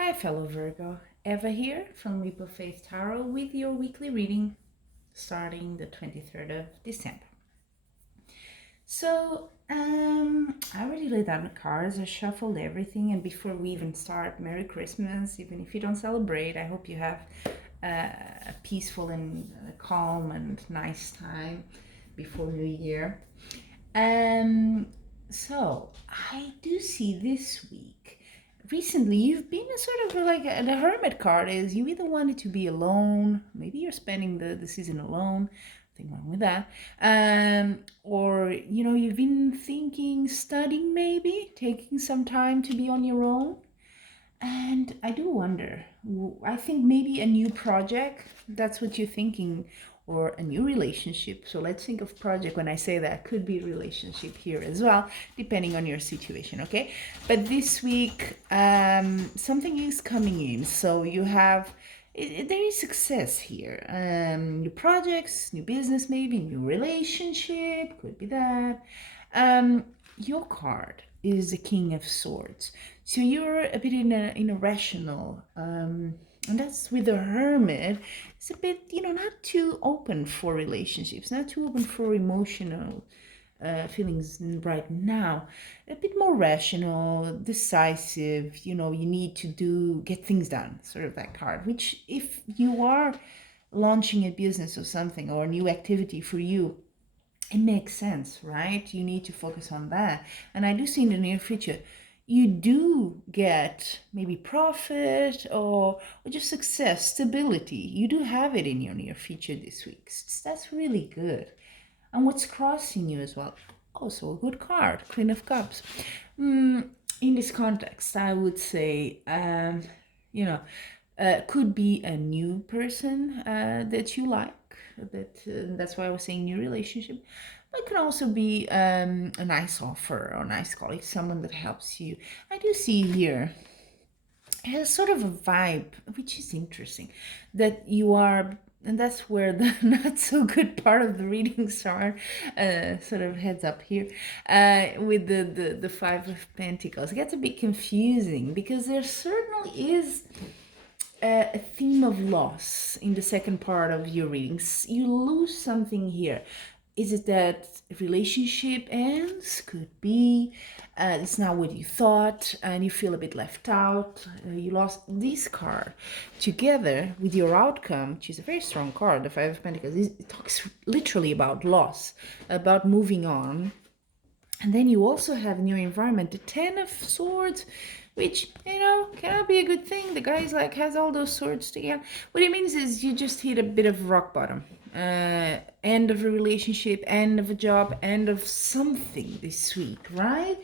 Hi, fellow Virgo. Eva here from Leap of Faith Tarot with your weekly reading starting the 23rd of December. I already laid out the cards, I shuffled everything, and before we even start, Merry Christmas. Even if you don't celebrate, I hope you have a peaceful and calm and nice time before New Year. So I do see this week. Recently, you've been a sort of like the hermit card is you either wanted to be alone, maybe you're spending the season alone, nothing wrong with that. Or you've been thinking, studying, maybe taking some time to be on your own. And I do wonder, I think maybe a new project, that's what you're thinking, or a new relationship. So let's think of project when I say that. Could be relationship here as well, depending on your situation, okay? But this week, something is coming in. So you have, there is success here. New projects, new business, maybe new relationship, could be that. Your card is the King of Swords. So you're a bit in a rational, and that's with the Hermit. It's a bit, not too open for relationships, not too open for emotional feelings right now. A bit more rational, decisive. You need to get things done. Sort of that card. Which, if you are launching a business or something or a new activity for you, it makes sense, right? You need to focus on that. And I do see in the near future, you do get maybe profit or just success, stability. You do have it in your near future this week. That's really good. And what's crossing you as well? Also a good card, Queen of Cups. In this context, I would say, could be a new person that you like. That's why I was saying new relationship. But it can also be a nice offer or a nice colleague, someone that helps you. I do see here it has sort of a vibe, which is interesting, that you are, and that's where the not so good part of the readings are. Sort of heads up here, with the Five of Pentacles. It gets a bit confusing because there certainly is a theme of loss in the second part of your readings. You lose something here. Is it that relationship ends? Could be. It's not what you thought, and you feel a bit left out. You lost this card together with your outcome, which is a very strong card, the Five of Pentacles. It talks literally about loss, about moving on. And then you also have in your environment the Ten of Swords, which, cannot be a good thing. The guy's like has all those swords together. What it means is you just hit a bit of rock bottom. End of a relationship, end of a job, end of something this week, right?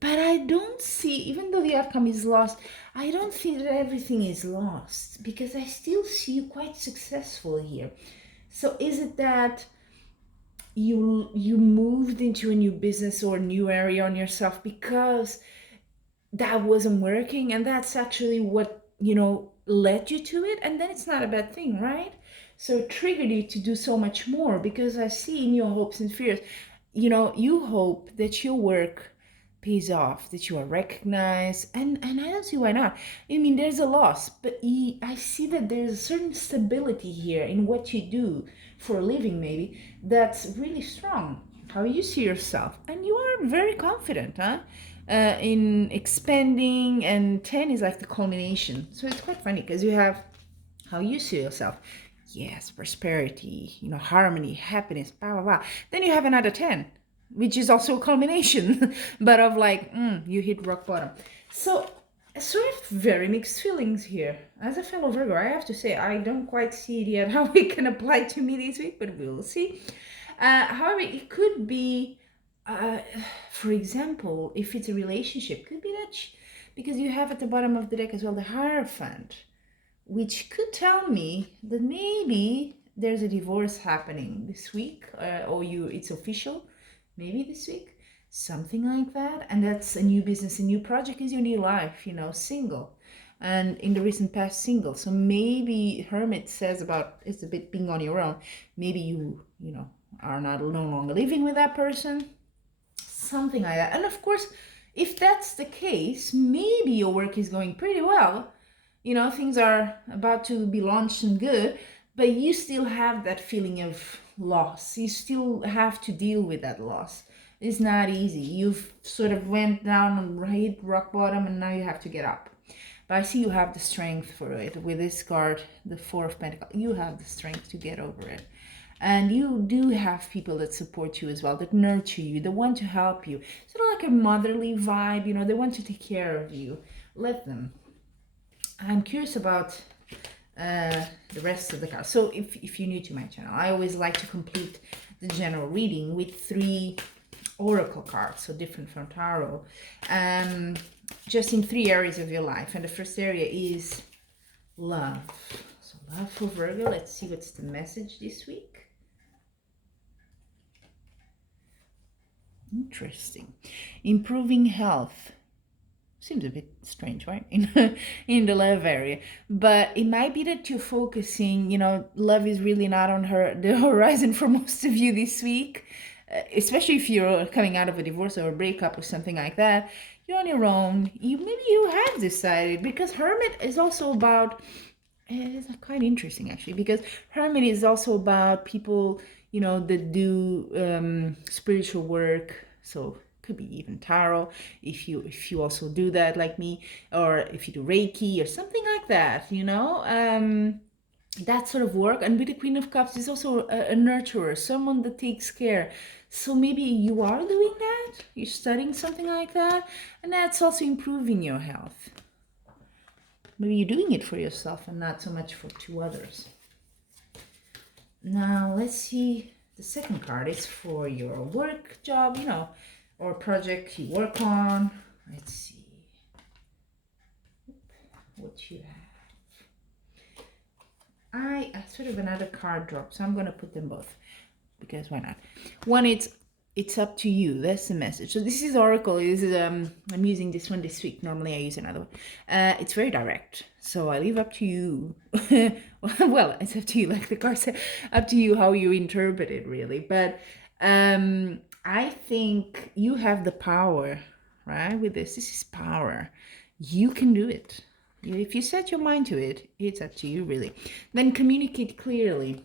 But I don't see, even though the outcome is lost, I don't think that everything is lost because I still see you quite successful here. So is it that you moved into a new business or a new area on yourself because that wasn't working, and that's actually what led you to it, and then it's not a bad thing, right? So it triggered you to do so much more, because I see in your hopes and fears, you hope that your work pays off, that you are recognized, and I don't see why not. I mean, there's a loss, but I see that there's a certain stability here in what you do for a living, maybe, that's really strong, how you see yourself, and you are very confident, in expanding. And 10 is like the culmination, so it's quite funny because you have how you see yourself. Yes, prosperity, harmony, happiness, blah blah blah. Then you have another 10, which is also a culmination but of like, you hit rock bottom. So sort of very mixed feelings here. As a fellow Virgo, I have to say I don't quite see it yet how it can apply to me this week, but we'll see. However, it could be, for example, if it's a relationship, could be that because you have at the bottom of the deck as well the Hierophant, which could tell me that maybe there's a divorce happening this week, or it's official, maybe this week, something like that. And that's a new business, a new project, is your new life, single. And in the recent past, single. So maybe Hermit says about it's a bit being on your own. Maybe you are not no longer living with that person, something like that. And of course, if that's the case, maybe your work is going pretty well, things are about to be launched and good, but you still have that feeling of loss. You still have to deal with that loss. It's not easy. You've sort of went down and hit rock bottom, and now you have to get up. But I see you have the strength for it. With this card, the Four of Pentacles, you have the strength to get over it. And you do have people that support you as well, that nurture you, that want to help you. Sort of like a motherly vibe, they want to take care of you. Let them. I'm curious about the rest of the cards. So if you're new to my channel, I always like to complete the general reading with 3 oracle cards, so different from tarot, just in 3 areas of your life. And the first area is love. So love for Virgo. Let's see what's the message this week. Interesting. Improving health. Seems a bit strange, right? In the love area. But it might be that you're focusing, love is really not on the horizon for most of you this week. Especially if you're coming out of a divorce or a breakup or something like that. You're on your own. Maybe you have decided, because Hermit is also about, it's quite interesting actually, because Hermit is also about people, that do spiritual work. So could be even tarot, if you also do that like me, or if you do Reiki or something like that, that sort of work. And with the Queen of Cups is also a nurturer, someone that takes care. So maybe you are doing that, you're studying something like that, and that's also improving your health. Maybe you're doing it for yourself and not so much to others. Now let's see, the second card is for your work job, or project you work on. Let's see what you have. I sort of another card drop, so I'm going to put them both, because why not? One, it's up to you. That's the message. So this is Oracle. This is I'm using this one this week. Normally I use another one. It's very direct, so I leave up to you. Well, it's up to you, like the card said, up to you how you interpret it, really. But I think you have the power, right? With this is power. You can do it. If you set your mind to it, it's up to you, really. Then communicate clearly.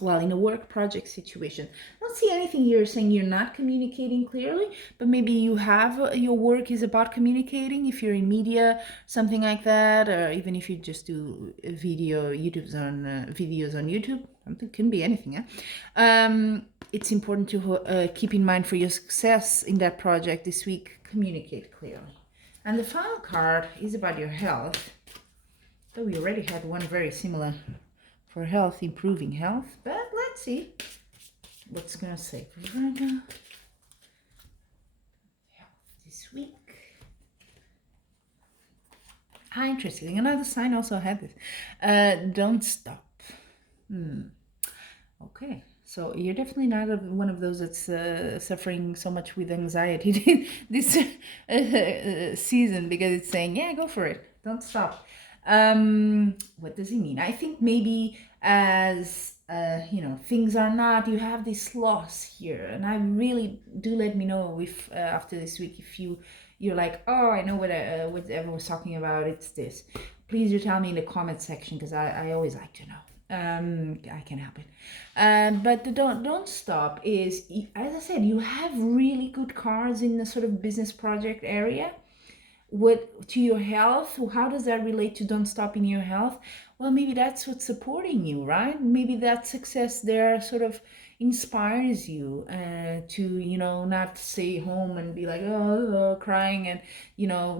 Well, in a work project situation, I don't see anything here saying you're not communicating clearly, but maybe you have, your work is about communicating. If you're in media, something like that, or even if you just do videos on YouTube, something can be anything. It's important to keep in mind for your success in that project this week, communicate clearly. And the final card is about your health. So we already had one very similar for health, improving health, but let's see what's gonna say for Virgo health this week. Interesting. Another sign also had this. Don't stop. Okay, so you're definitely not one of those that's suffering so much with anxiety this season, because it's saying, yeah, go for it, don't stop. What does it mean? I think maybe as things are not, you have this loss here, and I really do, let me know if after this week, if you're like, oh, I know what everyone was talking about, it's this. Please do tell me in the comment section, because I always like to know. I can help it. But the don't stop is, as I said, you have really good cards in the sort of business project area. What to your health, how does that relate to don't stop in your health? Well, maybe that's what's supporting you, right? Maybe that success there sort of inspires you to not stay home and be like, oh, crying and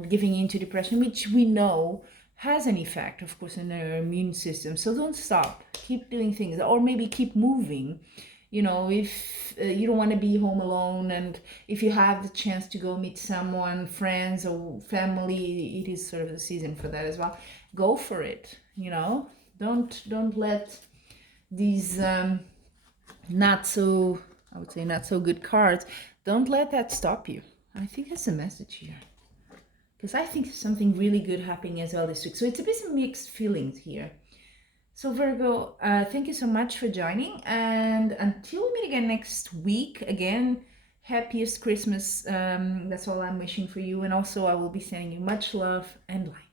giving into depression, which we know has an effect, of course, on our immune system. So don't stop, keep doing things, or maybe keep moving. If you don't want to be home alone, and if you have the chance to go meet someone, friends or family, it is sort of the season for that as well. Go for it. Don't let these not so good cards, don't let that stop you. I think that's the message here, because I think something really good happening as well this week. So it's a bit of mixed feelings here. So Virgo, thank you so much for joining, and until we meet again next week, again, happiest Christmas. That's all I'm wishing for you, and also I will be sending you much love and light.